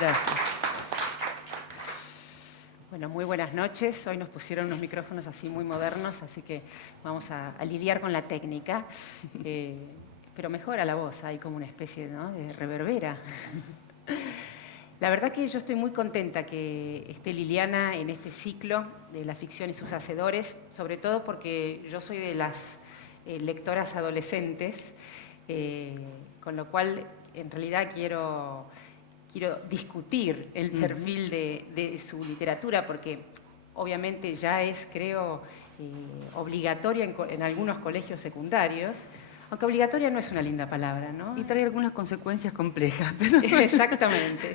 Gracias. Bueno, muy buenas noches. Hoy nos pusieron unos micrófonos así muy modernos, así que vamos a lidiar con la técnica. Pero mejora la voz, hay como una especie, ¿no?, de reverbera. La verdad que yo estoy muy contenta que esté Liliana en este ciclo de la ficción y sus hacedores, sobre todo porque yo soy de las lectoras adolescentes, con lo cual en realidad quiero discutir el perfil de su literatura, porque obviamente ya es, creo, obligatoria en algunos colegios secundarios, aunque obligatoria no es una linda palabra, ¿no? Y trae algunas consecuencias complejas. Pero... Exactamente.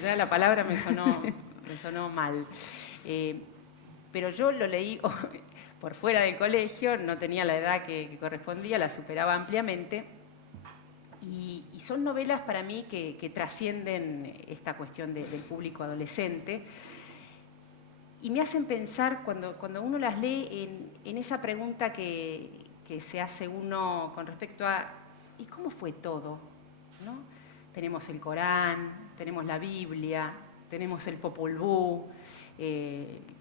Ya la palabra me sonó mal. Pero yo lo leí por fuera del colegio, no tenía la edad que correspondía, la superaba ampliamente. Y son novelas para mí que trascienden esta cuestión del público adolescente y me hacen pensar, cuando uno las lee, en esa pregunta que se hace uno con respecto a ¿y cómo fue todo? ¿No? Tenemos el Corán, tenemos la Biblia, tenemos el Popol Vuh,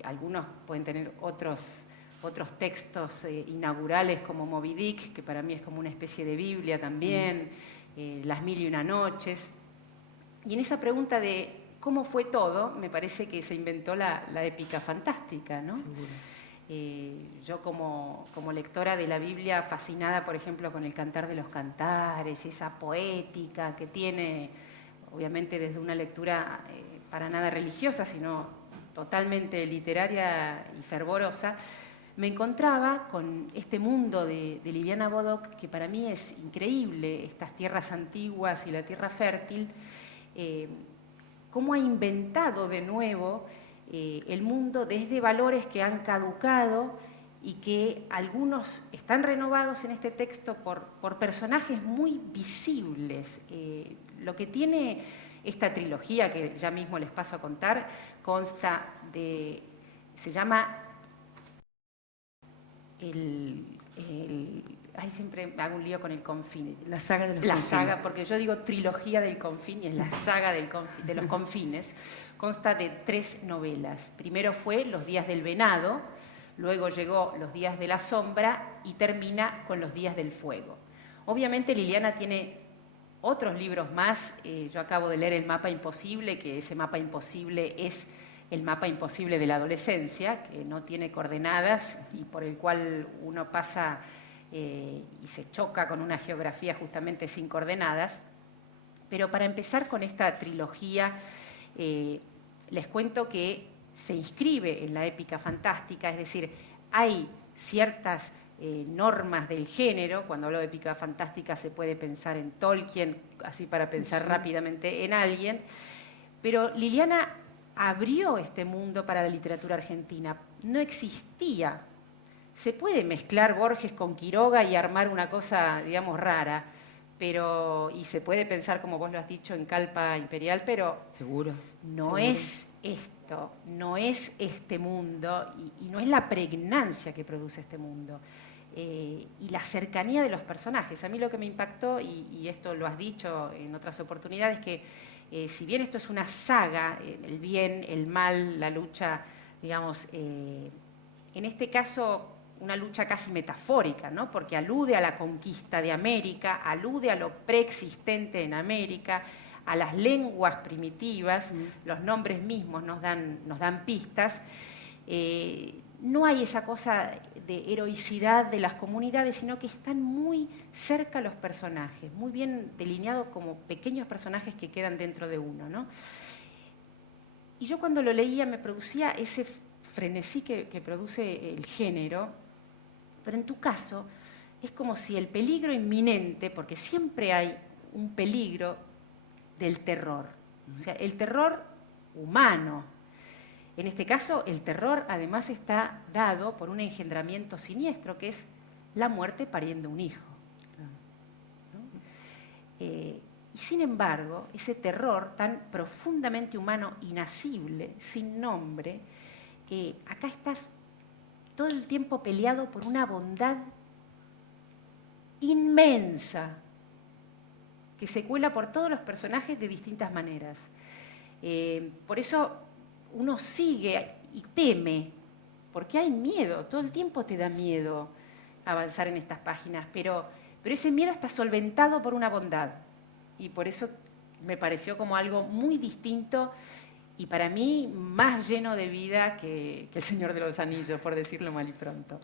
algunos pueden tener otros textos inaugurales como Moby Dick, que para mí es como una especie de Biblia también, Las Mil y Una Noches. Y en esa pregunta de cómo fue todo, me parece que se inventó la épica fantástica, ¿no? Yo como lectora de la Biblia, fascinada, por ejemplo, con el Cantar de los Cantares, esa poética que tiene, obviamente desde una lectura para nada religiosa, sino totalmente literaria y fervorosa, me encontraba con este mundo de Liliana Bodoc, que para mí es increíble, estas tierras antiguas y la tierra fértil, cómo ha inventado de nuevo el mundo desde valores que han caducado y que algunos están renovados en este texto por personajes muy visibles. Lo que tiene esta trilogía, que ya mismo les paso a contar, consta de... se llama... siempre hago un lío con el confín. La saga de los confines. La saga, porque yo digo trilogía del confín y es la saga de los confines. Consta de 3 novelas. Primero fue Los días del venado, luego llegó Los días de la sombra y termina con Los días del fuego. Obviamente Liliana tiene otros libros más. Yo acabo de leer El mapa imposible, que ese mapa imposible es el mapa imposible de la adolescencia, que no tiene coordenadas y por el cual uno pasa y se choca con una geografía justamente sin coordenadas. Pero para empezar con esta trilogía, les cuento que se inscribe en la épica fantástica, es decir, hay ciertas normas del género. Cuando hablo de épica fantástica se puede pensar en Tolkien, así para pensar rápidamente en alguien, pero Liliana abrió este mundo para la literatura argentina. No existía. Se puede mezclar Borges con Quiroga y armar una cosa, digamos, rara, y se puede pensar, como vos lo has dicho, en Calpa Imperial, pero seguro es esto, no es este mundo y no es la pregnancia que produce este mundo. Y la cercanía de los personajes. A mí lo que me impactó, y esto lo has dicho en otras oportunidades, que si bien esto es una saga, el bien, el mal, la lucha, digamos, en este caso una lucha casi metafórica, ¿no? Porque alude a la conquista de América, alude a lo preexistente en América, a las lenguas primitivas, los nombres mismos nos dan pistas. No hay esa cosa de heroicidad de las comunidades, sino que están muy cerca los personajes, muy bien delineados como pequeños personajes que quedan dentro de uno, ¿no? Y yo cuando lo leía me producía ese frenesí que produce el género, pero en tu caso es como si el peligro inminente, porque siempre hay un peligro del terror, o sea, el terror humano. En este caso, el terror además está dado por un engendramiento siniestro, que es la muerte pariendo un hijo, ¿no? Y sin embargo, ese terror tan profundamente humano, inacible, sin nombre, acá estás todo el tiempo peleado por una bondad inmensa que se cuela por todos los personajes de distintas maneras. Por eso uno sigue y teme, porque hay miedo, todo el tiempo te da miedo avanzar en estas páginas, pero ese miedo está solventado por una bondad, y por eso me pareció como algo muy distinto y para mí más lleno de vida que El Señor de los Anillos, por decirlo mal y pronto.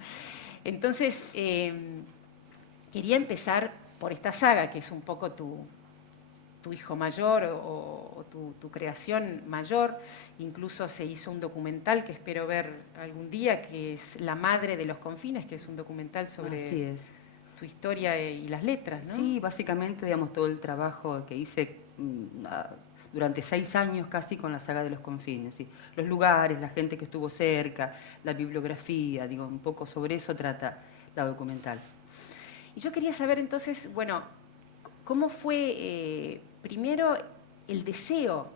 Entonces, quería empezar por esta saga, que es un poco tu hijo mayor o tu creación mayor. Incluso se hizo un documental que espero ver algún día, que es La Madre de los Confines, que es un documental sobre tu historia y las letras, ¿no? Sí, básicamente, digamos, todo el trabajo que hice durante 6 años casi con la saga de los confines, ¿sí? Los lugares, la gente que estuvo cerca, la bibliografía, digo, un poco sobre eso trata la documental. Y yo quería saber entonces, bueno, ¿cómo fue primero el deseo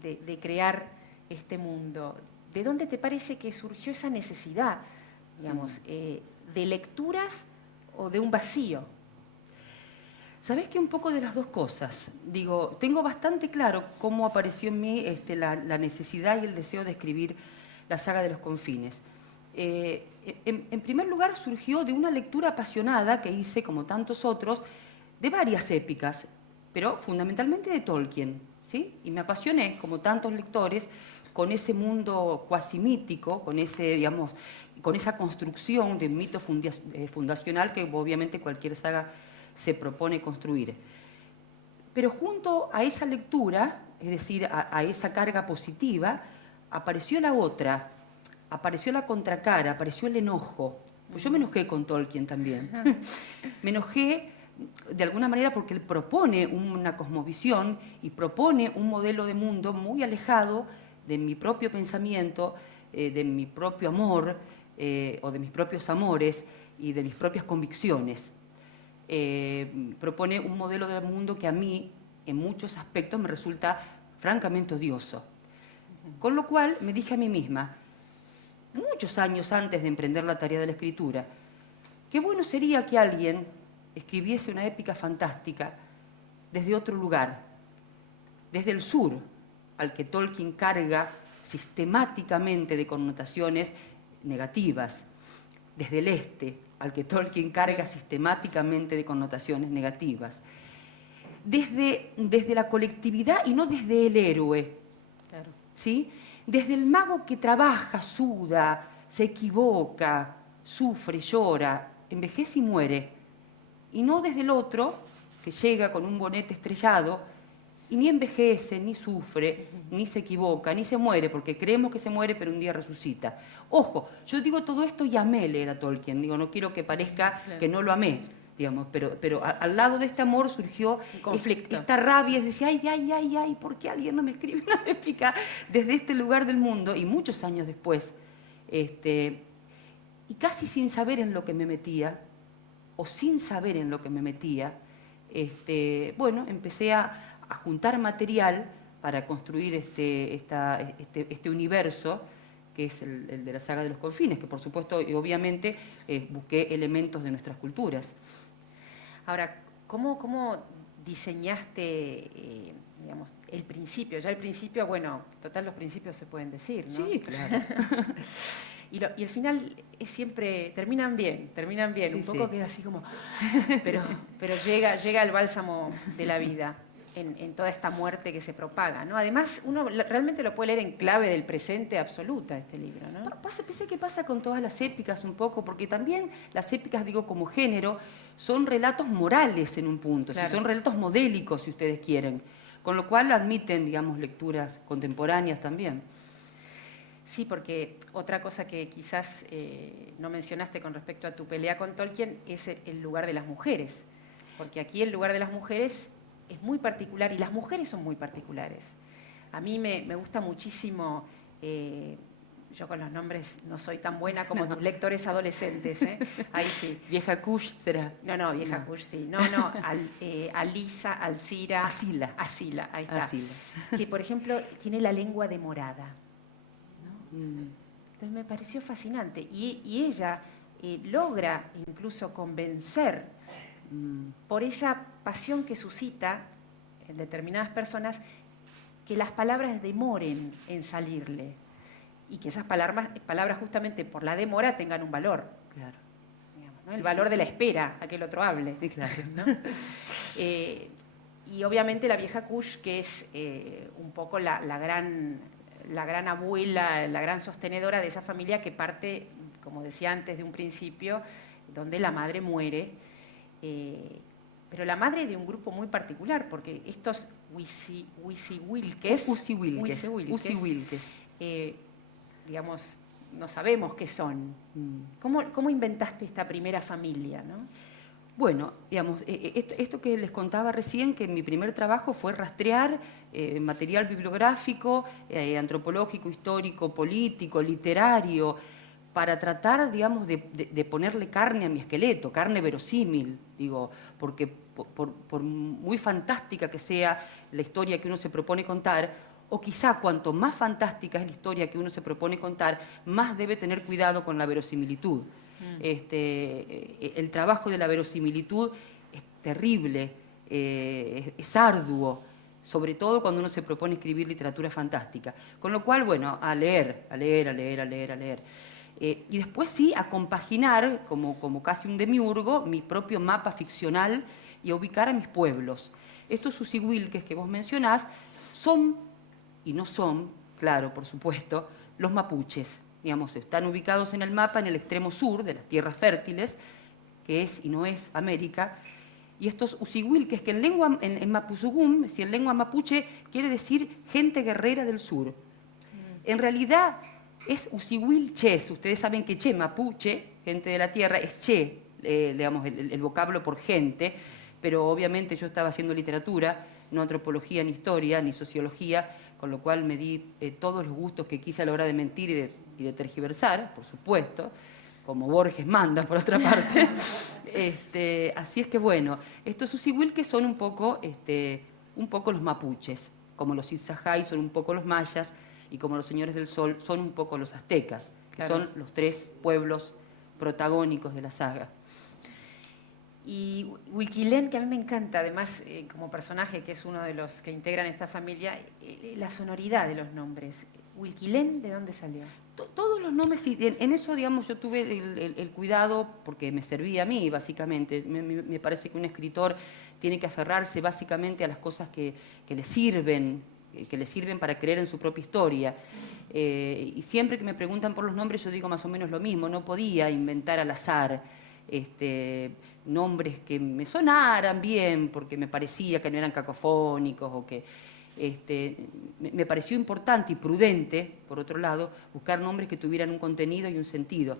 de crear este mundo? ¿De dónde te parece que surgió esa necesidad, digamos, de lecturas o de un vacío? Sabés que un poco de las dos cosas. Digo, tengo bastante claro cómo apareció en mí la necesidad y el deseo de escribir la saga de los confines. En primer lugar, surgió de una lectura apasionada que hice, como tantos otros, de varias épicas, pero fundamentalmente de Tolkien, ¿sí? Y me apasioné, como tantos lectores, con ese mundo cuasi mítico, con esa construcción de mito fundacional que obviamente cualquier saga se propone construir. Pero junto a esa lectura, es decir, a esa carga positiva, apareció la otra, apareció la contracara, apareció el enojo. Pues yo me enojé con Tolkien también. Me enojé de alguna manera porque él propone una cosmovisión y propone un modelo de mundo muy alejado de mi propio pensamiento, de mi propio amor o de mis propios amores y de mis propias convicciones. Propone un modelo de mundo que a mí, en muchos aspectos, me resulta francamente odioso. Con lo cual me dije a mí misma, muchos años antes de emprender la tarea de la escritura, qué bueno sería que alguien escribiese una épica fantástica desde otro lugar, desde el sur, al que Tolkien carga sistemáticamente de connotaciones negativas, desde el este, al que Tolkien carga sistemáticamente de connotaciones negativas, desde la colectividad y no desde el héroe, claro. ¿Sí? Desde el mago que trabaja, suda, se equivoca, sufre, llora, envejece y muere, y no desde el otro que llega con un bonete estrellado y ni envejece, ni sufre, ni se equivoca, ni se muere, porque creemos que se muere pero un día resucita. Ojo, yo digo todo esto y amé leer a Tolkien, digo, no quiero que parezca que no lo amé, digamos, pero al lado de este amor surgió esta rabia, es decir, ay, ¿por qué alguien no me escribe una épica desde este lugar del mundo? Y muchos años después, y casi sin saber en lo que me metía, o sin saber en lo que me metía, bueno, empecé a juntar material para construir este universo que es el de la saga de los confines, que por supuesto y obviamente busqué elementos de nuestras culturas. Ahora, ¿cómo diseñaste, digamos, el principio? Ya el principio, bueno, total los principios se pueden decir, ¿no? Sí, claro. Y el final es siempre, terminan bien, sí, un poco queda así como, pero llega el bálsamo de la vida en toda esta muerte que se propaga, ¿no? Además, uno realmente lo puede leer en clave del presente absoluta, este libro, ¿no? Pensé que pasa con todas las épicas un poco, porque también las épicas, digo, como género, son relatos morales en un punto, claro. Son relatos modélicos, si ustedes quieren, con lo cual admiten, digamos, lecturas contemporáneas también. Sí, porque otra cosa que quizás no mencionaste con respecto a tu pelea con Tolkien es el lugar de las mujeres, porque aquí el lugar de las mujeres es muy particular y las mujeres son muy particulares. A mí me gusta muchísimo, yo con los nombres no soy tan buena como tus lectores adolescentes, ¿eh? Ahí sí. ¿Vieja Kush será? No, Vieja Kush sí. No, Alisa, Alcira. Asila, ahí está. Asila. Que por ejemplo tiene la lengua demorada. Entonces me pareció fascinante y ella logra incluso convencer por esa pasión que suscita en determinadas personas que las palabras demoren en salirle y que esas palabras justamente por la demora tengan un valor. Claro. Digamos, ¿no? El valor de la espera a que el otro hable. Sí, claro. ¿No? Y obviamente la vieja Kush, que es un poco la gran abuela, la gran sostenedora de esa familia que parte, como decía antes, de un principio donde la madre muere, pero la madre de un grupo muy particular, porque estos Huizihuilques, digamos, no sabemos qué son. ¿Cómo inventaste esta primera familia, no? Bueno, digamos, esto que les contaba recién, que mi primer trabajo fue rastrear material bibliográfico, antropológico, histórico, político, literario, para tratar, digamos, de ponerle carne a mi esqueleto, carne verosímil, digo, porque por muy fantástica que sea la historia que uno se propone contar, o quizá cuanto más fantástica es la historia que uno se propone contar, más debe tener cuidado con la verosimilitud. El trabajo de la verosimilitud es terrible, es arduo, sobre todo cuando uno se propone escribir literatura fantástica. Con lo cual, bueno, a leer. Y después sí, a compaginar, como casi un demiurgo, mi propio mapa ficcional y a ubicar a mis pueblos. Estos Huizihuilques que vos mencionás son, y no son, claro, por supuesto, los mapuches. Digamos, están ubicados en el mapa en el extremo sur de las tierras fértiles, que es y no es América, y estos Huizihuilques, que en Mapuzugún, si en lengua mapuche, quiere decir gente guerrera del sur. En realidad es Huizihuilches. Ustedes saben que che, mapuche, gente de la tierra, es che, digamos, el vocablo por gente, pero obviamente yo estaba haciendo literatura, no antropología, ni historia, ni sociología, con lo cual me di todos los gustos que quise a la hora de mentir y de tergiversar, por supuesto, como Borges manda, por otra parte. Así es que, bueno, estos Huizihuilques son un poco los mapuches, como los Itzajay son un poco los mayas, y como los Señores del Sol son un poco los aztecas, que claro, son los tres pueblos protagónicos de la saga. Y Huilquilén, que a mí me encanta, además, como personaje, que es uno de los que integran esta familia, la sonoridad de los nombres. ¿Huilquilén de dónde salió? Todos los nombres, en eso, digamos, yo tuve el cuidado, porque me servía a mí, básicamente. Me parece que un escritor tiene que aferrarse básicamente a las cosas que le sirven para creer en su propia historia. Y siempre que me preguntan por los nombres, yo digo más o menos lo mismo. No podía inventar al azar nombres que me sonaran bien, porque me parecía que no eran cacofónicos o que... me pareció importante y prudente, por otro lado, buscar nombres que tuvieran un contenido y un sentido.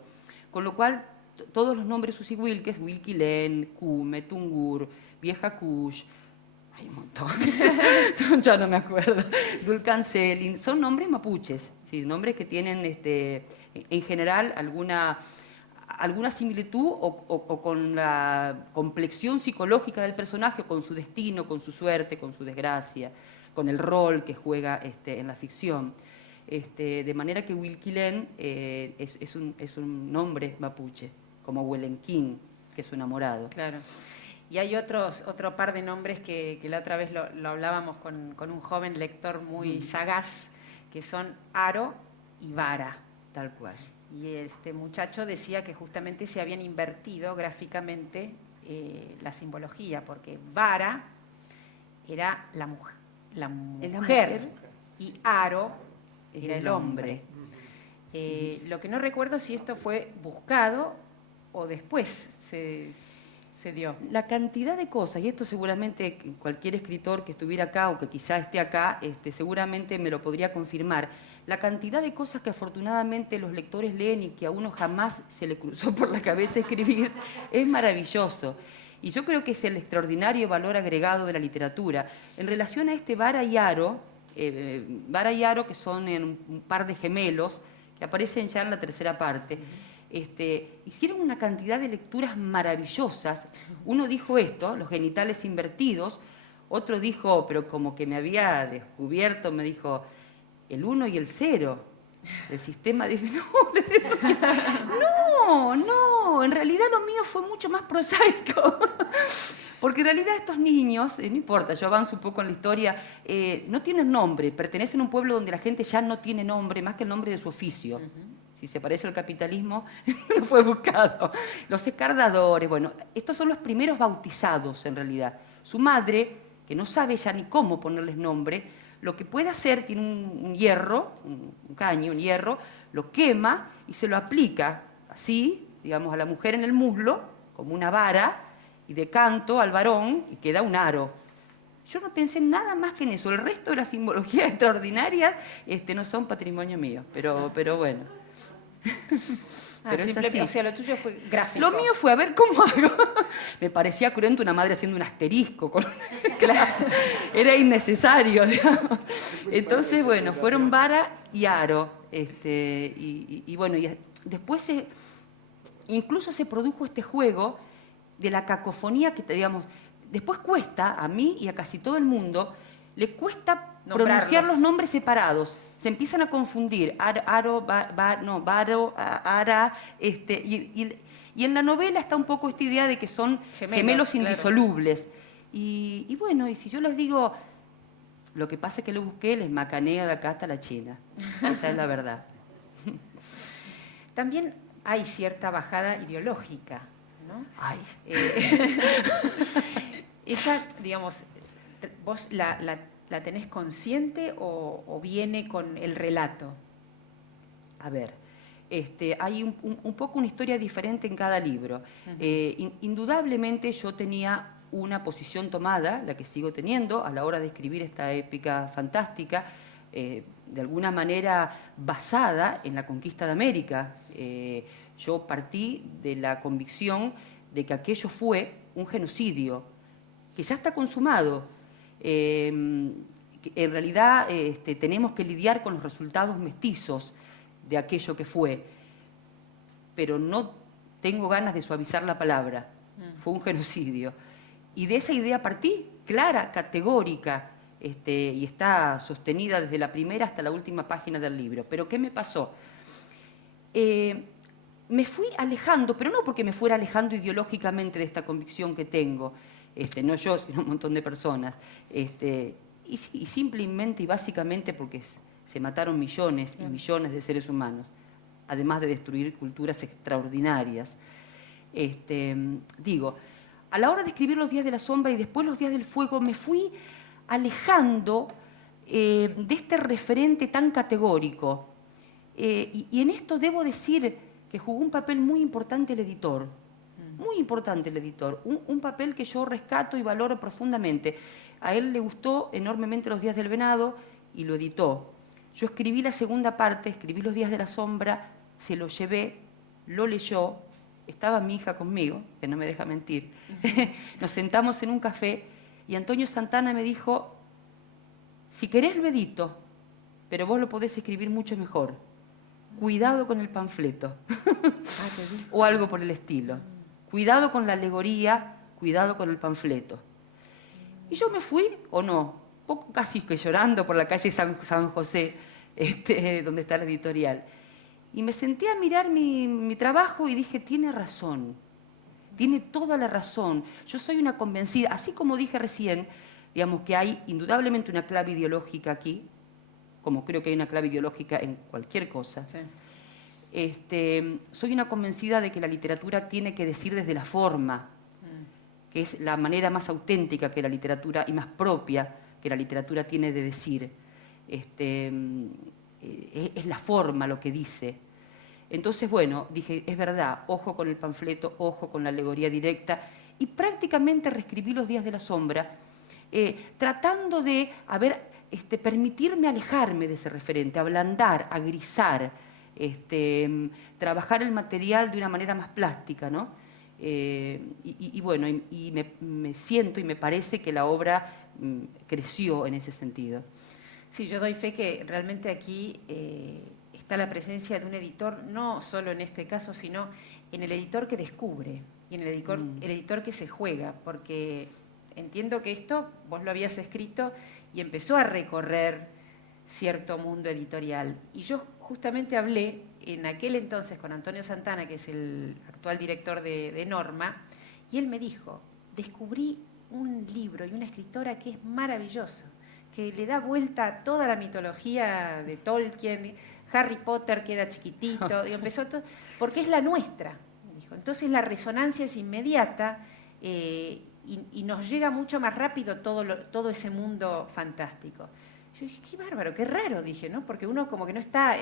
Con lo cual, todos los nombres Huizihuilques, Huilquilén, Cume, Tungur, Vieja Kush, hay un montón, ya no me acuerdo, Dulcancelin, son nombres mapuches, ¿sí? Nombres que tienen en general alguna similitud o con la complexión psicológica del personaje, o con su destino, con su suerte, con su desgracia, con el rol que juega en la ficción. De manera que Huilquilén es un nombre mapuche, como Huelenquín, que es su enamorado. Claro. Y hay otro par de nombres que la otra vez lo hablábamos con un joven lector muy sagaz, que son Aro y Vara. Tal cual. Y este muchacho decía que justamente se habían invertido gráficamente la simbología, porque Vara era la mujer y Aro era el hombre. Sí. Lo que no recuerdo si esto fue buscado o después se dio. La cantidad de cosas, y esto seguramente cualquier escritor que estuviera acá o que quizá esté acá, seguramente me lo podría confirmar. La cantidad de cosas que afortunadamente los lectores leen y que a uno jamás se le cruzó por la cabeza escribir, es maravilloso. Y yo creo que es el extraordinario valor agregado de la literatura. En relación a Vara y Aro, que son un par de gemelos, que aparecen ya en la tercera parte, hicieron una cantidad de lecturas maravillosas. Uno dijo esto, los genitales invertidos, otro dijo, pero como que me había descubierto, me dijo, el 1 y el 0, el sistema de... No, en realidad lo mío fue mucho más prosaico, Porque en realidad estos niños, no importa, yo avanzo un poco en la historia, no tienen nombre, pertenecen a un pueblo donde la gente ya no tiene nombre, más que el nombre de su oficio. Si se parece al capitalismo, no fue buscado. Los escardadores, bueno, estos son los primeros bautizados en realidad. Su madre, que no sabe ya ni cómo ponerles nombre, lo que puede hacer, tiene un hierro, un caño, un hierro, lo quema y se lo aplica así, digamos, a la mujer en el muslo, como una vara, y de canto al varón, y queda un aro. Yo no pensé nada más que en eso. El resto de las simbologías extraordinarias no son patrimonio mío, pero bueno. Pero es así. O sea, lo tuyo fue gráfico. Lo mío fue a ver cómo hago. Me parecía cruento una madre haciendo un asterisco. Claro, era innecesario, digamos. Entonces, bueno, fueron vara y aro. Y bueno, y después incluso se produjo este juego de la cacofonía que, digamos, después cuesta, a mí y a casi todo el mundo, le cuesta pronunciar los nombres separados. Se empiezan a confundir. Varo, ara, y en la novela está un poco esta idea de que son gemelos indisolubles. Claro. Y bueno, y si yo les digo, lo que pasa es que lo busqué, les macaneo de acá hasta la China. Esa es la verdad. También hay cierta bajada ideológica, ¿no? Ay. Esa, digamos, vos la tenés consciente o viene con el relato? A ver, hay un poco una historia diferente en cada libro. Indudablemente yo tenía una posición tomada, la que sigo teniendo, a la hora de escribir esta épica fantástica, de alguna manera basada en la conquista de América. Yo partí de la convicción de que aquello fue un genocidio, que ya está consumado. En realidad tenemos que lidiar con los resultados mestizos de aquello que fue, pero no tengo ganas de suavizar la palabra. Fue un genocidio. Y de esa idea partí, clara, categórica, y está sostenida desde la primera hasta la última página del libro. Pero ¿qué me pasó? Me fui alejando, pero no porque me fuera alejando ideológicamente de esta convicción que tengo, no yo, sino un montón de personas, y simplemente y básicamente porque se mataron millones y millones de seres humanos, además de destruir culturas extraordinarias. Digo, a la hora de escribir Los días de la sombra y después Los días del fuego, me fui alejando de este referente tan categórico. Y en esto debo decir que jugó un papel muy importante el editor. Muy importante el editor, un papel que yo rescato y valoro profundamente. A él le gustó enormemente Los días del venado y lo editó. Yo escribí la segunda parte, escribí Los días de la sombra, se lo llevé, lo leyó, estaba mi hija conmigo, que no me deja mentir. Nos sentamos en un café y Antonio Santana me dijo, si querés lo edito, pero vos lo podés escribir mucho mejor. Cuidado con el panfleto. O algo por el estilo. Cuidado con la alegoría, cuidado con el panfleto. Y yo me fui, o no, poco casi que llorando por la calle San José, donde está la editorial. Y me senté a mirar mi trabajo y dije, tiene razón, tiene toda la razón. Yo soy una convencida, así como dije recién, digamos que hay indudablemente una clave ideológica aquí, como creo que hay una clave ideológica en cualquier cosa. Sí. Soy una convencida de que la literatura tiene que decir desde la forma, que es la manera más auténtica que la literatura y más propia que la literatura tiene de decir. Es la forma lo que dice. Entonces, bueno, dije, es verdad, ojo con el panfleto, ojo con la alegoría directa, y prácticamente reescribí Los días de la sombra, tratando de, permitirme alejarme de ese referente, ablandar, agrisar, trabajar el material de una manera más plástica, ¿no? Bueno, me siento y me parece que la obra creció en ese sentido. Sí, yo doy fe que realmente aquí está la presencia de un editor, no solo en este caso, sino en el editor que descubre y en el editor que se juega, porque entiendo que esto vos lo habías escrito y empezó a recorrer cierto mundo editorial. Y yo justamente hablé en aquel entonces con Antonio Santana, que es el actual director de Norma, y él me dijo, descubrí un libro y una escritora que es maravilloso, que le da vuelta a toda la mitología de Tolkien. Harry Potter queda chiquitito, y empezó todo, porque es la nuestra, dijo. Entonces la resonancia es inmediata y nos llega mucho más rápido todo ese mundo fantástico. Yo dije, qué bárbaro, qué raro, dije, ¿no? Porque uno como que no está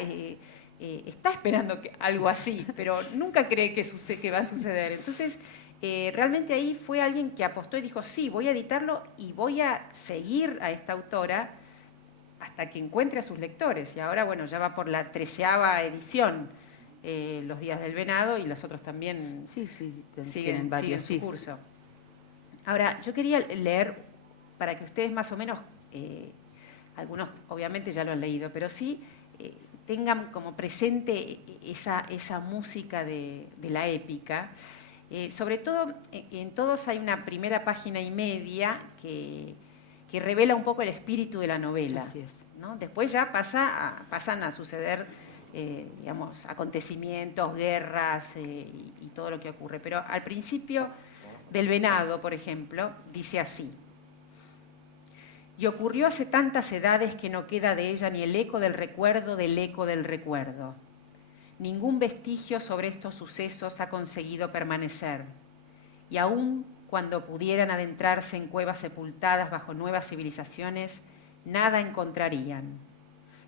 esperando algo así, pero nunca cree que va a suceder. Entonces, realmente ahí fue alguien que apostó y dijo, sí, voy a editarlo y voy a seguir a esta autora hasta que encuentre a sus lectores. Y ahora, bueno, ya va por la 13ª edición, Los Días del Venado, y los otros también siguen su curso. Ahora, yo quería leer, para que ustedes más o menos, algunos obviamente ya lo han leído, pero sí tengan como presente esa música de la épica. Sobre todo, en todos hay una primera página y media que revela un poco el espíritu de la novela. Así es. ¿No? Después ya pasan a suceder, digamos, acontecimientos, guerras y todo lo que ocurre. Pero al principio del Venado, por ejemplo, dice así: y ocurrió hace tantas edades que no queda de ella ni el eco del recuerdo del eco del recuerdo. Ningún vestigio sobre estos sucesos ha conseguido permanecer, y aun cuando pudieran adentrarse en cuevas sepultadas bajo nuevas civilizaciones, nada encontrarían.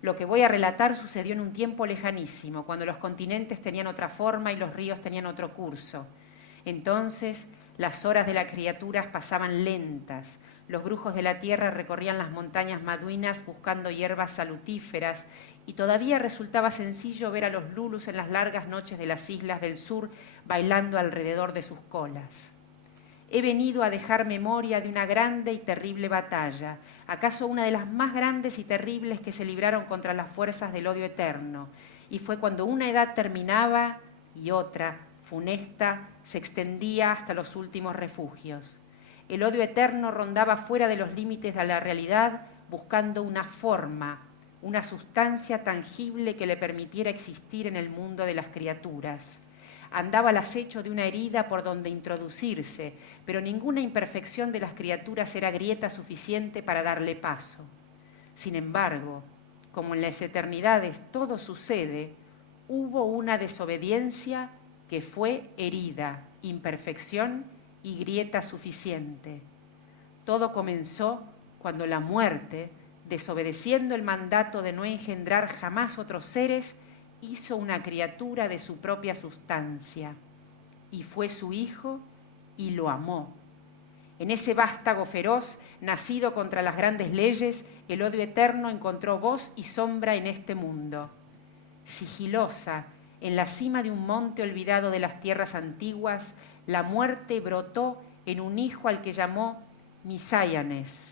Lo que voy a relatar sucedió en un tiempo lejanísimo, cuando los continentes tenían otra forma y los ríos tenían otro curso. Entonces, las horas de las criaturas pasaban lentas, los brujos de la tierra recorrían las montañas maduinas buscando hierbas salutíferas, y todavía resultaba sencillo ver a los lulus en las largas noches de las islas del sur bailando alrededor de sus colas. He venido a dejar memoria de una grande y terrible batalla, acaso una de las más grandes y terribles que se libraron contra las fuerzas del odio eterno, y fue cuando una edad terminaba y otra, funesta, se extendía hasta los últimos refugios. El odio eterno rondaba fuera de los límites de la realidad buscando una forma, una sustancia tangible que le permitiera existir en el mundo de las criaturas. Andaba al acecho de una herida por donde introducirse, pero ninguna imperfección de las criaturas era grieta suficiente para darle paso. Sin embargo, como en las eternidades todo sucede, hubo una desobediencia que fue herida, imperfección y grieta suficiente. Todo comenzó cuando la muerte, desobedeciendo el mandato de no engendrar jamás otros seres, hizo una criatura de su propia sustancia, y fue su hijo y lo amó. En ese vástago feroz, nacido contra las grandes leyes, el odio eterno encontró voz y sombra en este mundo. Sigilosa, en la cima de un monte olvidado de las tierras antiguas, la muerte brotó en un hijo al que llamó Misáyanes.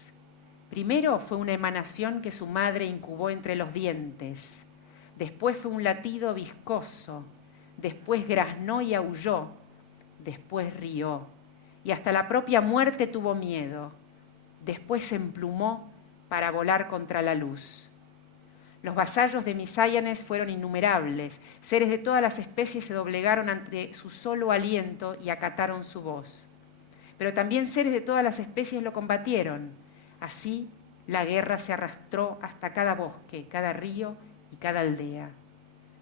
Primero fue una emanación que su madre incubó entre los dientes. Después fue un latido viscoso. Después graznó y aulló. Después rió. Y hasta la propia muerte tuvo miedo. Después se emplumó para volar contra la luz. Los vasallos de Misáyanes fueron innumerables. Seres de todas las especies se doblegaron ante su solo aliento y acataron su voz. Pero también seres de todas las especies lo combatieron. Así, la guerra se arrastró hasta cada bosque, cada río y cada aldea.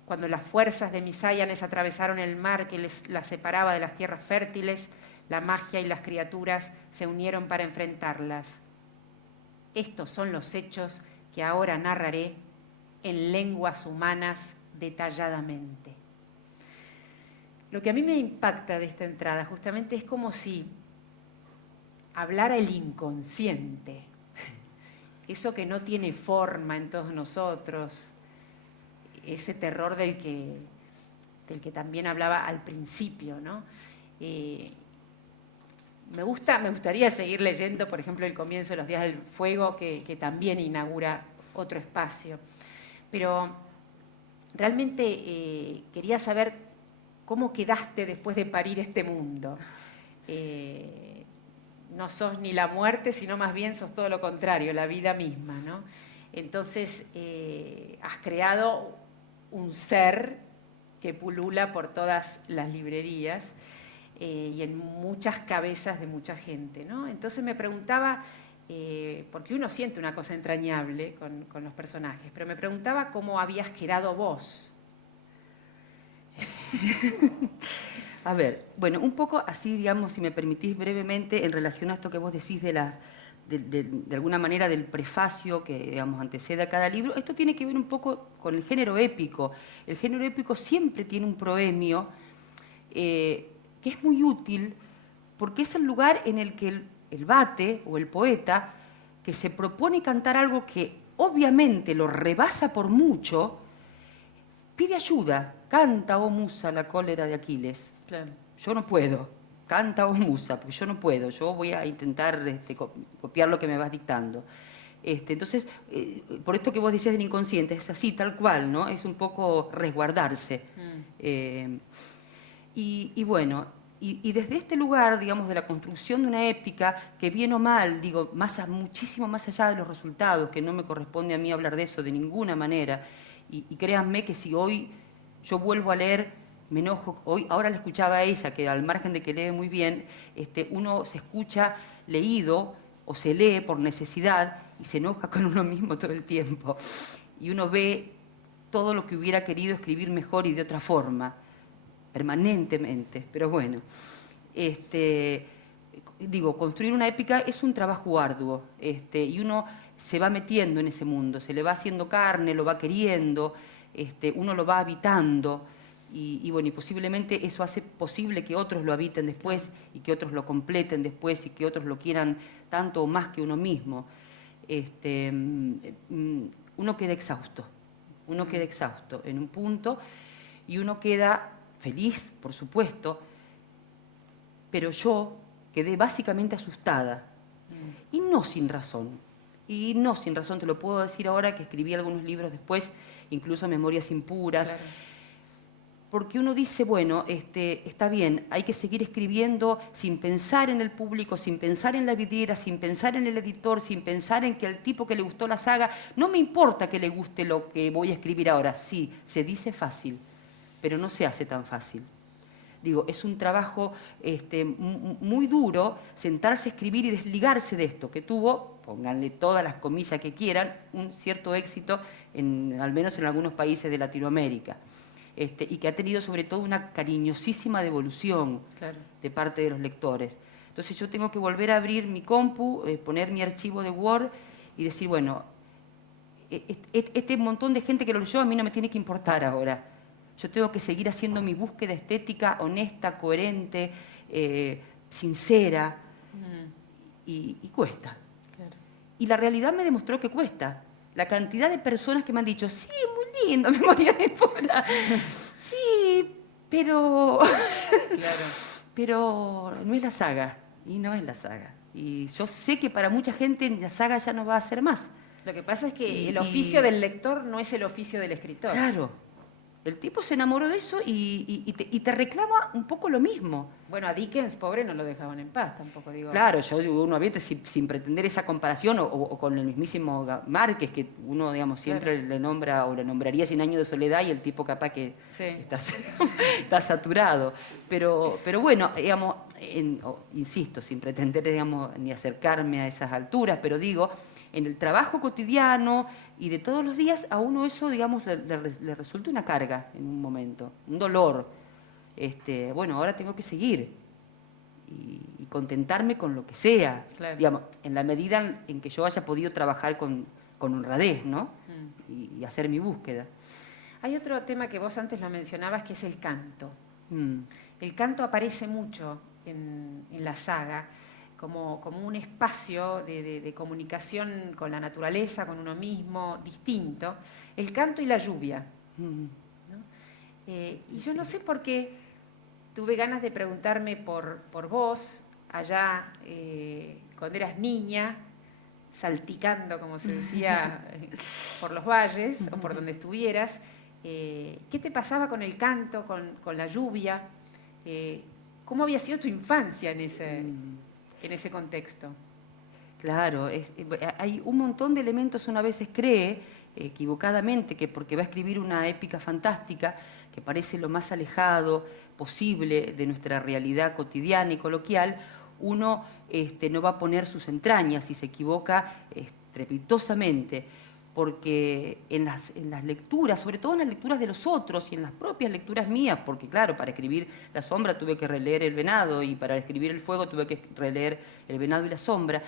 Cuando las fuerzas de Misáyanes atravesaron el mar que las separaba de las tierras fértiles, la magia y las criaturas se unieron para enfrentarlas. Estos son los hechos que ahora narraré en lenguas humanas detalladamente. Lo que a mí me impacta de esta entrada justamente es como si hablara el inconsciente, eso que no tiene forma en todos nosotros, ese terror del que también hablaba al principio, ¿no? Me gustaría seguir leyendo, por ejemplo, el comienzo de Los Días del Fuego, que también inaugura otro espacio. Pero realmente quería saber cómo quedaste después de parir este mundo. No sos ni la muerte, sino más bien sos todo lo contrario, la vida misma, ¿no? Entonces, has creado un ser que pulula por todas las librerías. y en muchas cabezas de mucha gente, ¿no? Entonces me preguntaba, porque uno siente una cosa entrañable con los personajes, pero me preguntaba cómo habías quedado vos. A ver, bueno, un poco así, digamos, si me permitís brevemente, en relación a esto que vos decís de alguna manera del prefacio que, digamos, antecede a cada libro, esto tiene que ver un poco con el género épico. El género épico siempre tiene un proemio que es muy útil porque es el lugar en el que el vate o el poeta que se propone cantar algo que obviamente lo rebasa por mucho, pide ayuda. Canta, oh musa, la cólera de Aquiles. Claro. Yo no puedo. Canta, oh musa, porque yo no puedo. Yo voy a intentar copiar lo que me vas dictando. Entonces, por esto que vos decías del inconsciente, es así, tal cual, ¿no? Es un poco resguardarse. Y bueno, y desde este lugar, digamos, de la construcción de una épica, que bien o mal, digo, muchísimo más allá de los resultados, que no me corresponde a mí hablar de eso de ninguna manera, y créanme que si hoy yo vuelvo a leer, me enojo. Ahora la escuchaba a ella, que al margen de que lee muy bien, uno se escucha leído o se lee por necesidad y se enoja con uno mismo todo el tiempo. Y uno ve todo lo que hubiera querido escribir mejor y de otra forma, permanentemente. Pero bueno, digo, construir una épica es un trabajo arduo, y uno se va metiendo en ese mundo, se le va haciendo carne, lo va queriendo, uno lo va habitando. Y bueno, y posiblemente eso hace posible que otros lo habiten después y que otros lo completen después y que otros lo quieran tanto o más que uno mismo. Uno queda exhausto en un punto y uno queda feliz, por supuesto, pero yo quedé básicamente asustada y no sin razón. Te lo puedo decir ahora que escribí algunos libros después, incluso Memorias impuras. Claro. Porque uno dice, bueno, está bien, hay que seguir escribiendo sin pensar en el público, sin pensar en la vidriera, sin pensar en el editor, sin pensar en que al tipo que le gustó la saga, no me importa que le guste lo que voy a escribir ahora. Sí, se dice fácil, pero no se hace tan fácil. Digo, es un trabajo muy duro sentarse a escribir y desligarse de esto, que tuvo, pónganle todas las comillas que quieran, un cierto éxito, al menos en algunos países de Latinoamérica. Y que ha tenido sobre todo una cariñosísima devolución de parte de los lectores. Entonces yo tengo que volver a abrir mi compu, poner mi archivo de Word y decir, bueno, este montón de gente que lo leyó a mí no me tiene que importar ahora. Yo tengo que seguir haciendo mi búsqueda estética honesta, coherente, sincera, y cuesta. Claro. Y la realidad me demostró que cuesta. La cantidad de personas que me han dicho, sí, muy lindo, Memoria de Pola. Sí, pero... Claro. Pero no es la saga, y no es la saga. Y yo sé que para mucha gente la saga ya no va a ser más. Lo que pasa es que el oficio del lector no es el oficio del escritor. Claro. El tipo se enamoró de eso y te reclama un poco lo mismo. Bueno, a Dickens, pobre, no lo dejaban en paz tampoco, digo. Claro, yo digo, uno a veces sin pretender esa comparación, o con el mismísimo Márquez, que uno, digamos, siempre le nombra o le nombraría 100 años de soledad y el tipo capaz que está saturado. Pero bueno, digamos, insisto, sin pretender, digamos, ni acercarme a esas alturas, pero digo, en el trabajo cotidiano y de todos los días, a uno eso, digamos, le resulta una carga en un momento, un dolor. Bueno, ahora tengo que seguir y contentarme con lo que sea, digamos, en la medida en que yo haya podido trabajar con honradez, ¿no? Y hacer mi búsqueda. Hay otro tema que vos antes lo mencionabas, que es el canto. El canto aparece mucho en la saga, como un espacio de comunicación con la naturaleza, con uno mismo, distinto. El canto y la lluvia. ¿No? Y yo no sé por qué tuve ganas de preguntarme por vos, allá cuando eras niña, salticando, como se decía, por los valles o por donde estuvieras. ¿Qué te pasaba con el canto, con la lluvia? ¿Cómo había sido tu infancia en ese contexto? Claro, hay un montón de elementos. Uno a veces cree, equivocadamente, que porque va a escribir una épica fantástica, que parece lo más alejado posible de nuestra realidad cotidiana y coloquial, uno no va a poner sus entrañas y se equivoca estrepitosamente, porque en las lecturas, sobre todo en las lecturas de los otros y en las propias lecturas mías, porque claro, para escribir La sombra tuve que releer El venado y para escribir El fuego tuve que releer El venado y la sombra,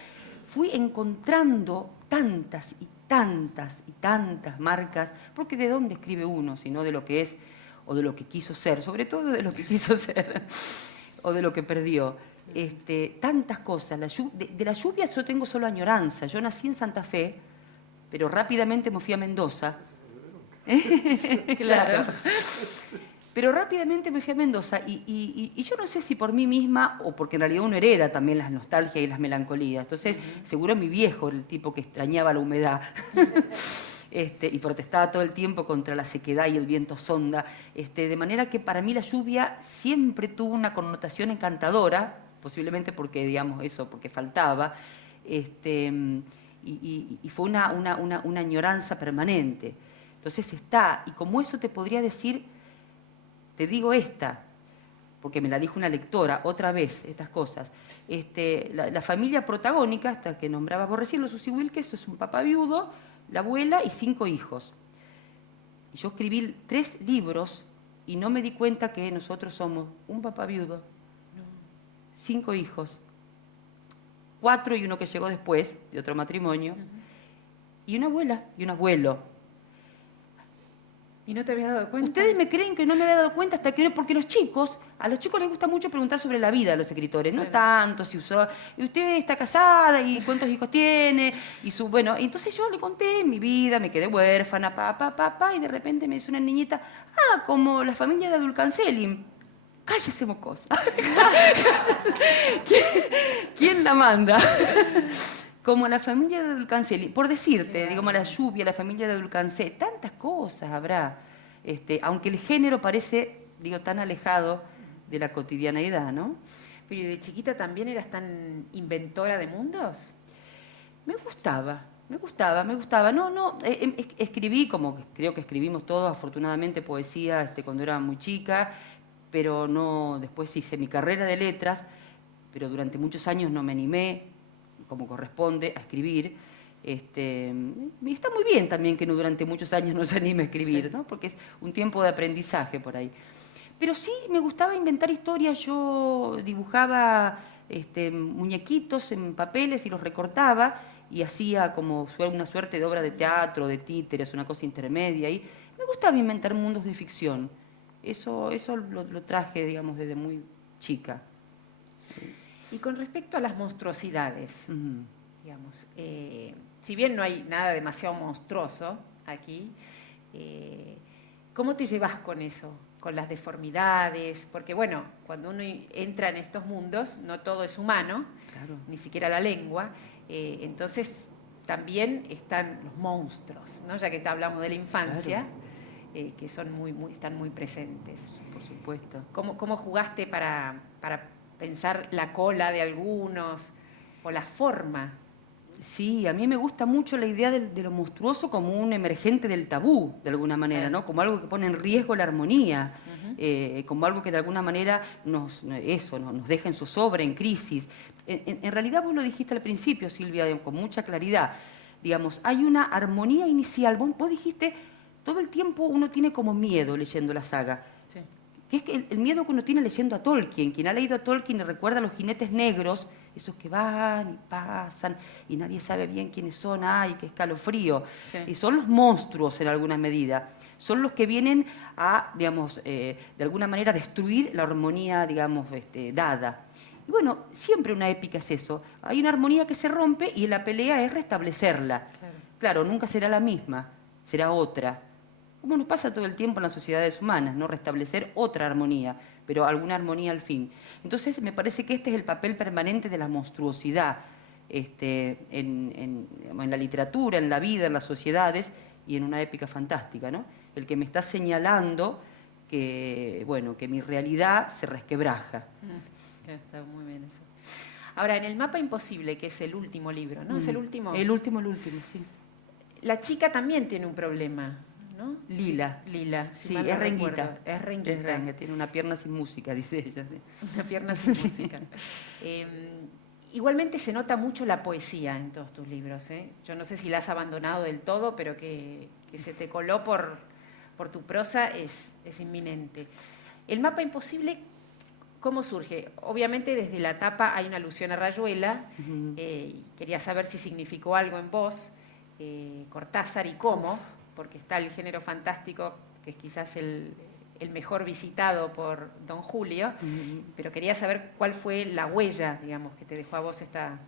fui encontrando tantas y tantas y tantas marcas, porque ¿de dónde escribe uno? Sino de lo que es o de lo que quiso ser, sobre todo de lo que quiso ser o de lo que perdió. Tantas cosas. De la lluvia yo tengo solo añoranza. Yo nací en Santa Fe, pero rápidamente me fui a Mendoza. Claro. Pero rápidamente me fui a Mendoza y yo no sé si por mí misma o porque en realidad uno hereda también las nostalgias y las melancolías. Entonces, seguro mi viejo era el tipo que extrañaba la humedad y protestaba todo el tiempo contra la sequedad y el viento sonda. De manera que para mí la lluvia siempre tuvo una connotación encantadora, posiblemente porque, digamos, eso, porque faltaba, y fue una añoranza permanente. Entonces está, y como eso te podría decir, te digo porque me la dijo una lectora, otra vez, estas cosas. La familia protagónica, hasta que nombrabas vos recién, los Susi Wilkes, es un papá viudo, la abuela y 5 hijos. Y yo escribí 3 libros y no me di cuenta que nosotros somos un papá viudo, 5 hijos, 4 y uno que llegó después, de otro matrimonio, y una abuela y un abuelo. ¿Y no te habías dado cuenta? Ustedes me creen que no me había dado cuenta hasta que... Porque a los chicos les gusta mucho preguntar sobre la vida de los escritores. Claro. No tanto si usó... ¿Y usted está casada? ¿Y cuántos hijos tiene? Bueno, entonces yo le conté mi vida, me quedé huérfana, y de repente me dice una niñita, como la familia de Abdul-Canselim. Cállese, mocosa. ¿Quién la manda? Como la familia de Abdul-Canselim, por decirte, digamos, la lluvia, la familia de Abdul-Canselim, tantas cosas habrá, aunque el género parece, tan alejado de la cotidianeidad, ¿no? Pero ¿y de chiquita también eras tan inventora de mundos? Me gustaba. No, escribí, como creo que escribimos todos, afortunadamente, poesía cuando era muy chica, pero no, después hice mi carrera de letras, pero durante muchos años no me animé, como corresponde, a escribir. Y está muy bien también que durante muchos años no se anime a escribir, sí, ¿no? Porque es un tiempo de aprendizaje por ahí. Pero sí, me gustaba inventar historias. Yo dibujaba muñequitos en papeles y los recortaba y hacía como una suerte de obra de teatro, de títeres, una cosa intermedia. Y me gustaba inventar mundos de ficción. Eso lo traje, digamos, desde muy chica. Y con respecto a las monstruosidades, digamos, si bien no hay nada demasiado monstruoso aquí, ¿cómo te llevas con eso? Con las deformidades, porque bueno, cuando uno entra en estos mundos, no todo es humano, claro, ni siquiera la lengua, entonces también están los monstruos, ¿no? Ya que hablamos de la infancia, claro, que son están muy presentes. Por supuesto. ¿Cómo jugaste para pensar la cola de algunos o la forma? Sí, a mí me gusta mucho la idea de lo monstruoso como un emergente del tabú, de alguna manera, ¿no? Como algo que pone en riesgo la armonía, como algo que de alguna manera nos deja en zozobra, en crisis. En realidad vos lo dijiste al principio, Silvia, con mucha claridad. Digamos, hay una armonía inicial. Vos dijiste, todo el tiempo uno tiene como miedo leyendo la saga. Sí. Que es que el miedo que uno tiene leyendo a Tolkien. Quien ha leído a Tolkien y recuerda a los jinetes negros, esos que van y pasan y nadie sabe bien quiénes son, ¡ay, qué escalofrío! Sí. Y son los monstruos en alguna medida. Son los que vienen a, digamos, de alguna manera destruir la armonía, digamos, dada. Y bueno, siempre una épica es eso. Hay una armonía que se rompe y la pelea es restablecerla. Claro, nunca será la misma, será otra. Como nos pasa todo el tiempo en las sociedades humanas, ¿no? Restablecer otra armonía, pero alguna armonía al fin. Entonces, me parece que este es el papel permanente de la monstruosidad en la literatura, en la vida, en las sociedades y en una épica fantástica, ¿no? El que me está señalando que, bueno, que mi realidad se resquebraja. Está muy bien eso. Ahora, en El mapa imposible, que es el último libro, ¿no? ¿Es el último? El último, sí. La chica también tiene un problema, ¿no? Lila. Sí, Lila, si Sí, mal es no renguita. recuerdo. Es renguita. Es renga, tiene una pierna sin música, dice ella. ¿Sí? Una pierna sin música. Igualmente se nota mucho la poesía en todos tus libros, ¿eh? Yo no sé si la has abandonado del todo, pero que se te coló por tu prosa es inminente. El mapa imposible, ¿cómo surge? Obviamente desde la tapa hay una alusión a Rayuela. Quería saber si significó algo en vos, Cortázar, y cómo, porque está el género fantástico, que es quizás el mejor visitado por Don Julio, pero quería saber cuál fue la huella, digamos, que te dejó a vos esta...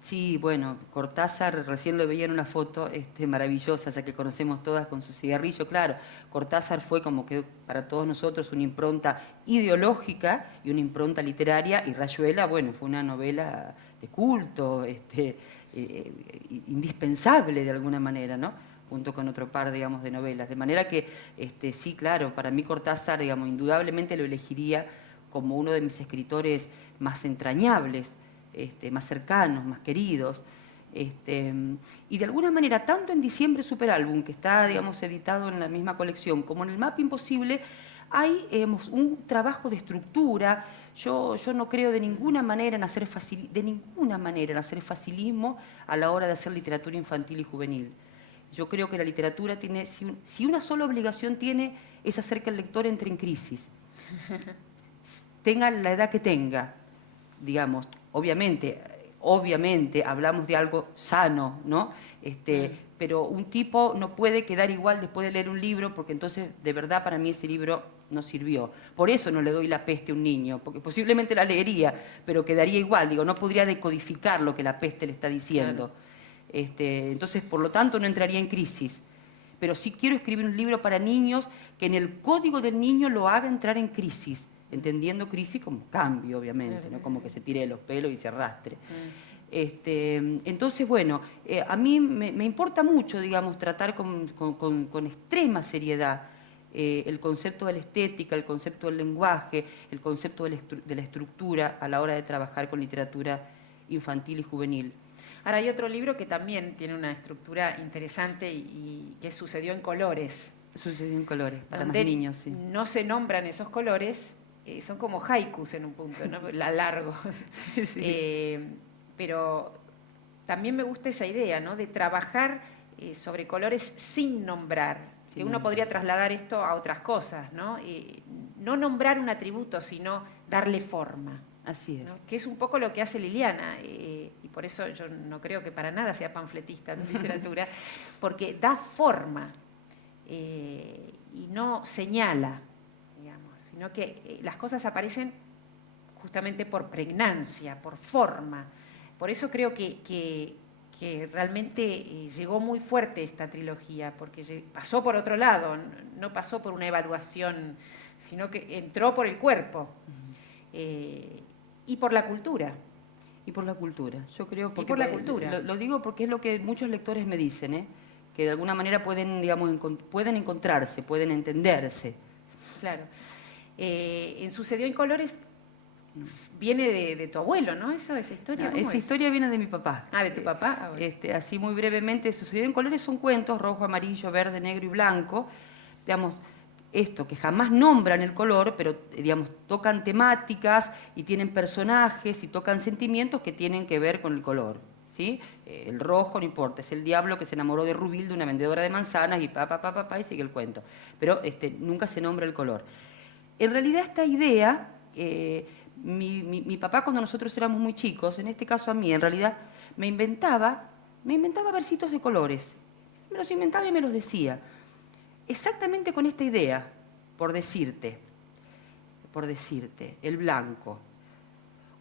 Sí, bueno, Cortázar, recién lo veía en una foto maravillosa, esa que conocemos todas con su cigarrillo, claro. Cortázar fue como que para todos nosotros una impronta ideológica y una impronta literaria, y Rayuela, bueno, fue una novela de culto, indispensable de alguna manera, ¿no? Junto con otro par, digamos, de novelas. De manera que, sí, claro, para mí Cortázar, digamos, indudablemente lo elegiría como uno de mis escritores más entrañables, más cercanos, más queridos. Y de alguna manera, tanto en Diciembre Superálbum, que está, digamos, editado en la misma colección, como en El Mapa Imposible, hay un trabajo de estructura. Yo no creo de ninguna manera en hacer facilismo a la hora de hacer literatura infantil y juvenil. Yo creo que la literatura tiene, si una sola obligación tiene, es hacer que el lector entre en crisis. Tenga la edad que tenga, digamos, obviamente hablamos de algo sano, ¿no? Pero un tipo no puede quedar igual después de leer un libro, porque entonces, de verdad, para mí ese libro no sirvió. Por eso no le doy La peste a un niño, porque posiblemente la leería, pero quedaría igual, digo, no podría decodificar lo que la peste le está diciendo. Claro. Entonces, por lo tanto, no entraría en crisis. Pero sí quiero escribir un libro para niños que en el código del niño lo haga entrar en crisis, entendiendo crisis como cambio, obviamente, ¿no? Como que se tire de los pelos y se arrastre. Entonces, bueno, a mí me importa mucho, digamos, tratar con extrema seriedad el concepto de la estética, el concepto del lenguaje, el concepto de la estructura a la hora de trabajar con literatura infantil y juvenil. Ahora hay otro libro que también tiene una estructura interesante y que Sucedió en colores. Sucedió en colores, para más niños, sí. No se nombran esos colores, son como haikus en un punto, ¿no? Largos. Sí. Pero también me gusta esa idea, ¿no? De trabajar sobre colores sin nombrar. Sí, que uno podría trasladar esto a otras cosas, ¿no? No nombrar un atributo, sino darle forma. Así es. ¿No? Que es un poco lo que hace Liliana, y por eso yo no creo que para nada sea panfletista de literatura, porque da forma y no señala, digamos, sino que las cosas aparecen justamente por pregnancia, por forma. Por eso creo que realmente llegó muy fuerte esta trilogía, porque pasó por otro lado, no pasó por una evaluación, sino que entró por el cuerpo. Y por la cultura. Y por la cultura, yo creo. Porque, y por la cultura. Lo digo porque es lo que muchos lectores me dicen, que de alguna manera pueden, digamos, pueden encontrarse, pueden entenderse. Claro. En Sucedió en colores viene de tu abuelo, ¿no? Esa historia. No, esa historia viene de mi papá. Ah, de tu papá. Ah, bueno. Así muy brevemente, Sucedió en colores son cuentos, rojo, amarillo, verde, negro y blanco, digamos. Esto, que jamás nombran el color, pero, digamos, tocan temáticas y tienen personajes y tocan sentimientos que tienen que ver con el color, ¿sí? El rojo, no importa, es el diablo que se enamoró de Rubilde, una vendedora de manzanas, y y sigue el cuento. Pero nunca se nombra el color. En realidad, esta idea, mi papá, cuando nosotros éramos muy chicos, en este caso a mí, en realidad, me inventaba versitos de colores. Me los inventaba y me los decía. Exactamente con esta idea, por decirte, el blanco.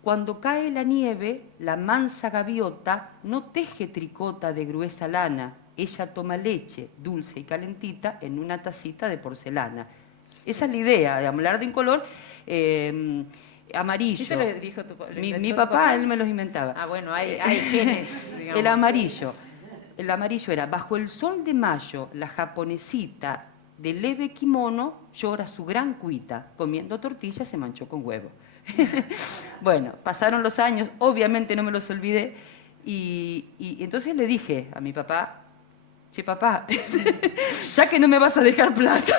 Cuando cae la nieve, la mansa gaviota no teje tricota de gruesa lana, ella toma leche dulce y calentita en una tacita de porcelana. Esa es la idea, de hablar de un color amarillo. ¿Eso lo dijo mi papá, él me los inventaba. Ah, bueno, hay genes, digamos. El amarillo. El amarillo era, bajo el sol de mayo, la japonesita de leve kimono llora su gran cuita, comiendo tortilla se manchó con huevo. Bueno, pasaron los años, obviamente no me los olvidé, y entonces le dije a mi papá, che papá, ya que no me vas a dejar plata.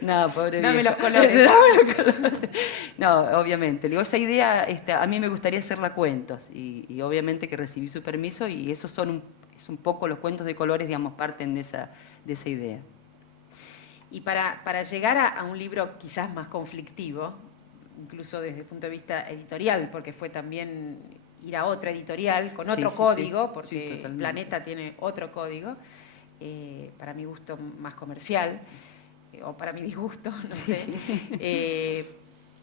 No, pobre Dame viejo. los colores. Dame los colores. No, obviamente. Digo, esa idea, a mí me gustaría hacerla cuentos. Y obviamente que recibí su permiso y esos es un poco los cuentos de colores, digamos, parten de esa idea. Y para llegar a un libro quizás más conflictivo, incluso desde el punto de vista editorial, porque fue también ir a otra editorial con otro código, porque Planeta tiene otro código, para mi gusto más comercial, o para mi disgusto, no sé.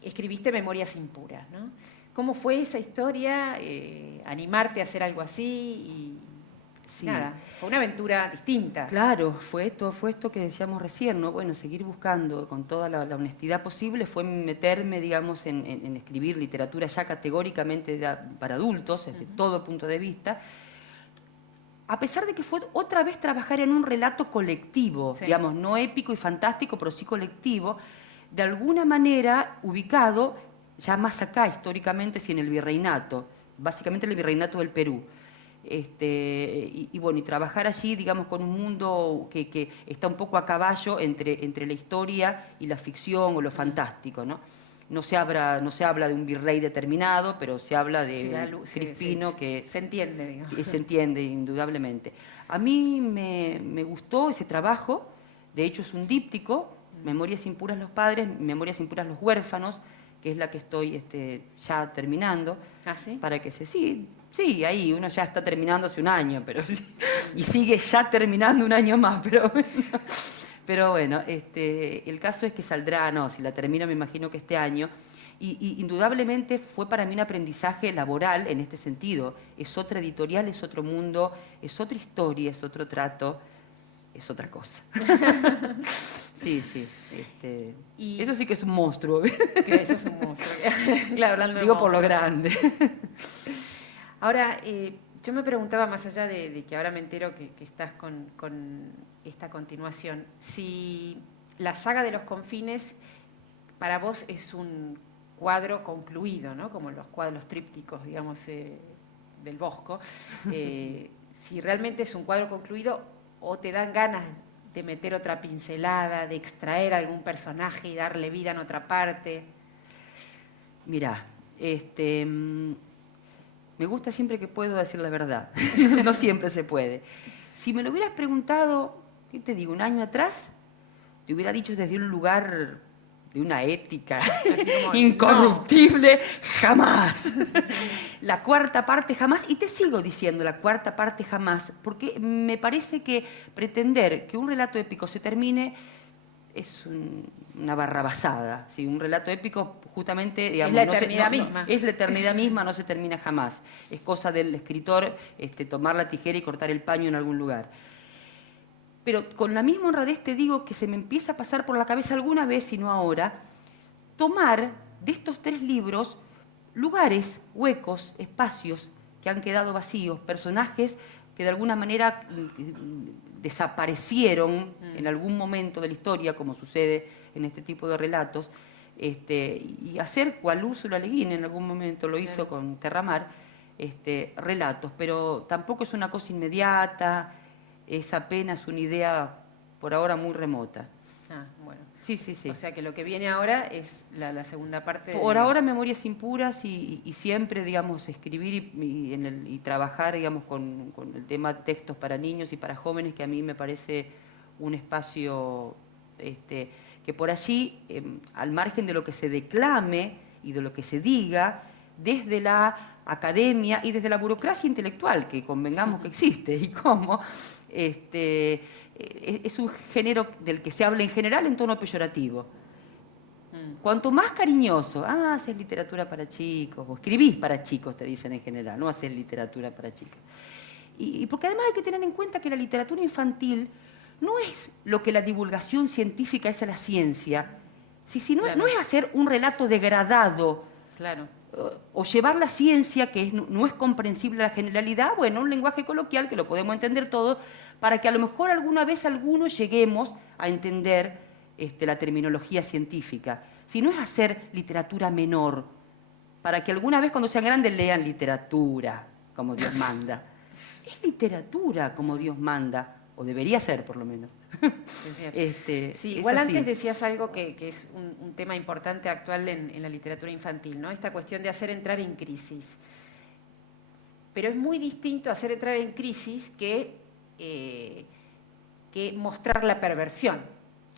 Escribiste Memorias impuras, ¿no? ¿Cómo fue esa historia? Animarte a hacer algo así y nada, fue una aventura distinta. Claro, fue esto que decíamos recién, ¿no? Bueno, seguir buscando con toda la honestidad posible fue meterme, digamos, en escribir literatura ya categóricamente para adultos, desde todo punto de vista, a pesar de que fue otra vez trabajar en un relato colectivo, digamos, no épico y fantástico, pero sí colectivo, de alguna manera ubicado ya más acá históricamente, sí, en el virreinato, básicamente el virreinato del Perú. Y bueno, y trabajar allí, digamos, con un mundo que está un poco a caballo entre la historia y la ficción o lo fantástico, ¿no? No se habla de un virrey determinado, pero se habla de Crispino que se entiende, digamos. Se entiende indudablemente. A mí me gustó ese trabajo, de hecho es un díptico, Memorias impuras los padres, Memorias impuras los huérfanos, que es la que estoy ya terminando. ¿Ah, sí? Para que Sí, ahí uno ya está terminando hace un año, pero y sigue ya terminando un año más, pero bueno, el caso es que saldrá, si la termino me imagino que este año, y indudablemente fue para mí un aprendizaje laboral en este sentido. Es otra editorial, es otro mundo, es otra historia, es otro trato, es otra cosa. Sí. Y eso sí que es un monstruo. Que eso es un monstruo. Claro, digo por lo grande. Ahora, yo me preguntaba, más allá de que ahora me entero que estás con esta continuación, si la saga de los confines para vos es un cuadro concluido, ¿no? Como los cuadros trípticos, digamos, del Bosco, si realmente es un cuadro concluido o te dan ganas de meter otra pincelada, de extraer algún personaje y darle vida en otra parte. Mirá, me gusta siempre que puedo decir la verdad. No siempre se puede. Si me lo hubieras preguntado, ¿qué te digo? Un año atrás, te hubiera dicho desde un lugar de una ética incorruptible, no. Jamás. La cuarta parte jamás, y te sigo diciendo la cuarta parte jamás, porque me parece que pretender que un relato épico se termine es una barrabasada. ¿Sí? Un relato épico justamente, digamos, es la eternidad misma. Es la eternidad misma, no se termina jamás. Es cosa del escritor tomar la tijera y cortar el paño en algún lugar. Pero con la misma honradez te digo que se me empieza a pasar por la cabeza alguna vez, si no ahora, tomar de estos 3 libros lugares, huecos, espacios que han quedado vacíos, personajes que de alguna manera desaparecieron en algún momento de la historia, como sucede en este tipo de relatos, y hacer cual Úrsula Le Guin en algún momento lo hizo con Terramar, relatos, pero tampoco es una cosa inmediata, es apenas una idea por ahora muy remota. Ah, bueno. Sí. O sea que lo que viene ahora es la segunda parte. Por ahora Memorias impuras y siempre, digamos, escribir y trabajar, digamos, con el tema de textos para niños y para jóvenes, que a mí me parece un espacio que por allí, al margen de lo que se declame y de lo que se diga, desde la academia y desde la burocracia intelectual, que convengamos que existe, y cómo, es un género del que se habla en general en tono peyorativo. Cuanto más cariñoso, haces literatura para chicos, o escribís para chicos, te dicen en general, no haces literatura para chicos. Y porque además hay que tener en cuenta que la literatura infantil no es lo que la divulgación científica es a la ciencia, sino no es hacer un relato degradado, o llevar la ciencia, que no es comprensible a la generalidad, bueno, un lenguaje coloquial que lo podemos entender todos, para que a lo mejor alguna vez algunos lleguemos a entender la terminología científica. Si no es hacer literatura menor, para que alguna vez cuando sean grandes lean literatura, como Dios manda. es literatura como Dios manda, o debería ser por lo menos. Sí, igual antes decías algo que es un tema importante actual en la literatura infantil, ¿no? Esta cuestión de hacer entrar en crisis. Pero es muy distinto hacer entrar en crisis que mostrar la perversión.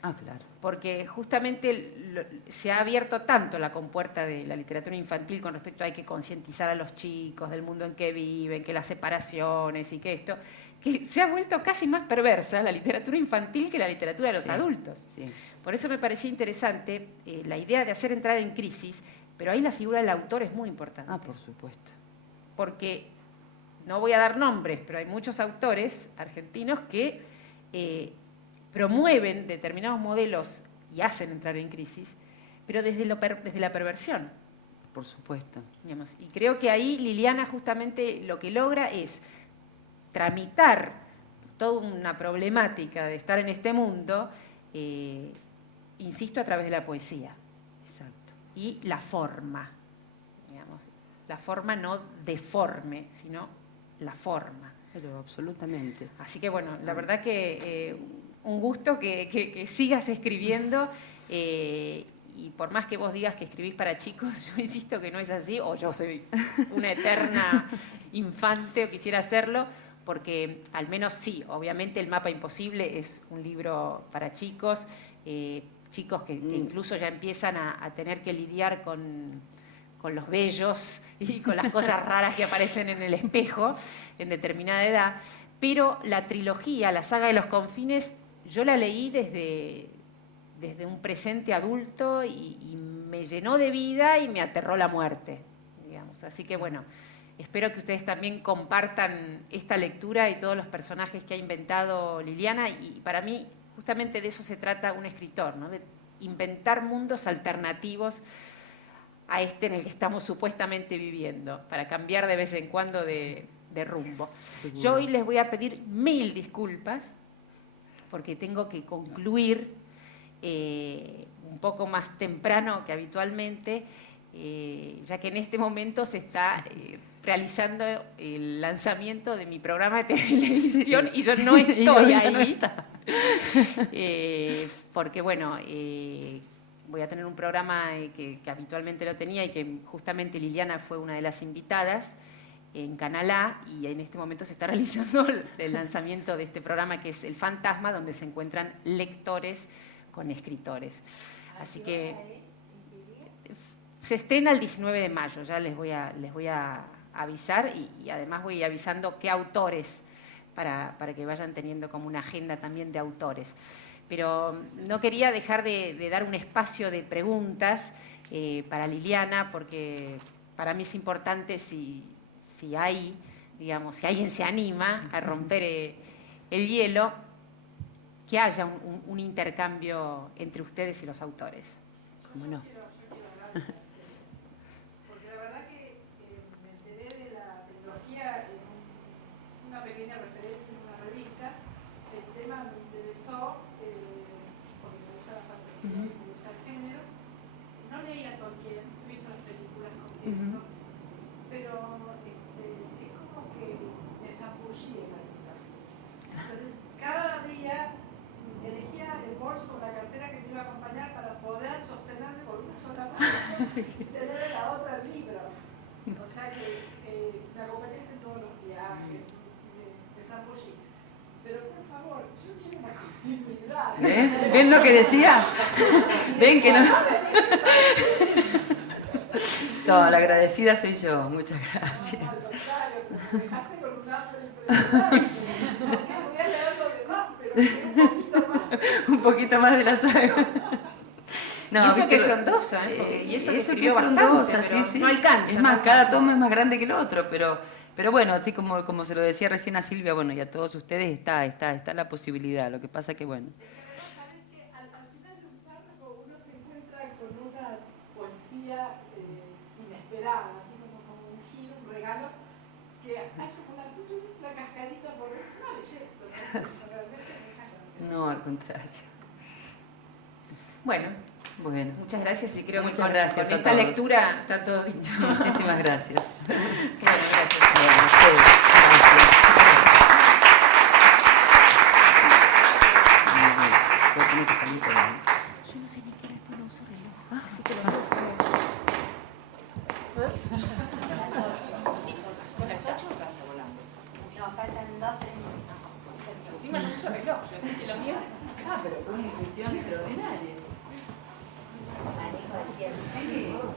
Ah, claro. Porque justamente se ha abierto tanto la compuerta de la literatura infantil con respecto a hay que concientizar a los chicos del mundo en que viven, que las separaciones y que esto, que se ha vuelto casi más perversa la literatura infantil que la literatura de los adultos. Sí. Por eso me parecía interesante la idea de hacer entrar en crisis, pero ahí la figura del autor es muy importante. Ah, por supuesto. Porque, no voy a dar nombres, pero hay muchos autores argentinos que promueven determinados modelos y hacen entrar en crisis, pero desde la perversión. Por supuesto. Digamos. Y creo que ahí Liliana justamente lo que logra es tramitar toda una problemática de estar en este mundo, insisto, a través de la poesía. Exacto. Y la forma, digamos. La forma no deforme, sino la forma. Pero absolutamente. Así que bueno, la verdad que un gusto que sigas escribiendo y por más que vos digas que escribís para chicos, yo insisto que no es así, o yo soy una eterna infante o quisiera hacerlo, porque al menos sí, obviamente El Mapa Imposible es un libro para chicos, chicos que incluso ya empiezan a tener que lidiar con los vellos y con las cosas raras que aparecen en el espejo en determinada edad, pero la trilogía, la saga de los confines, yo la leí desde un presente adulto y me llenó de vida y me aterró la muerte, digamos. Así que bueno, espero que ustedes también compartan esta lectura y todos los personajes que ha inventado Liliana, y para mí justamente de eso se trata un escritor, ¿no? De inventar mundos alternativos a este en el que estamos supuestamente viviendo, para cambiar de vez en cuando de rumbo. Seguro. Yo hoy les voy a pedir 1000 disculpas, porque tengo que concluir un poco más temprano que habitualmente, ya que en este momento se está realizando el lanzamiento de mi programa de televisión y yo no estoy ahí, porque bueno, voy a tener un programa que habitualmente lo tenía y que justamente Liliana fue una de las invitadas en Canal A, y en este momento se está realizando el lanzamiento de este programa que es El Fantasma, donde se encuentran lectores con escritores. Así que se estrena el 19 de mayo, ya les voy a avisar y además voy avisando qué autores para que vayan teniendo como una agenda también de autores. Pero no quería dejar de dar un espacio de preguntas para Liliana, porque para mí es importante si hay, digamos, si alguien se anima a romper el hielo, que haya un intercambio entre ustedes y los autores. ¿Cómo no? Yo quiero hablar, porque la verdad que me enteré de la tecnología en una pequeña referencia en una revista. El tema me interesó porque me gusta la fantasía y me gusta el género. No leía Tolkien, he visto las películas con eso, pero es como que me zambullí en la literatura. Entonces, cada día elegía el bolso o la cartera que me iba a acompañar para poder sostenerme con una sola mano y tener en la otra el libro. O sea que me acompañaste en todos los viajes, me zambullí. Pero por favor, yo quiero una continuidad. ¿Ven lo que decía? ¿Ven que no? No, la agradecida soy yo. Muchas gracias. No, al contrario, me dejaste con un hambre impresionante. Porque voy a leer lo demás, pero un poquito más. Un poquito más de la saga. No, y eso que es frondosa, y eso que escribió bastante, pero sí. No alcanza. Es más, cada tomo es más grande que el otro, pero bueno, así como se lo decía recién a Silvia, bueno, y a todos ustedes está la posibilidad. Lo que pasa que, bueno. Sabes que al final de un párrafo uno se encuentra con una poesía inesperada, así como un giro, un regalo, que hace una cascadita por una belleza, ¿no? Realmente muchas gracias. No, al contrario. Bueno, muchas gracias y creo que con esta lectura está todo dicho. Muchísimas gracias. Bueno, gracias. Bueno, gracias. tiene que salir por ahí. Yo no sé ni qué después no uso reloj, así que lo veo feo. ¿Son las 8 o pasa volando? No, faltan 2, 3 minutos. Encima no uso reloj, yo sé que lo mío es... Ah, pero con intuición, pero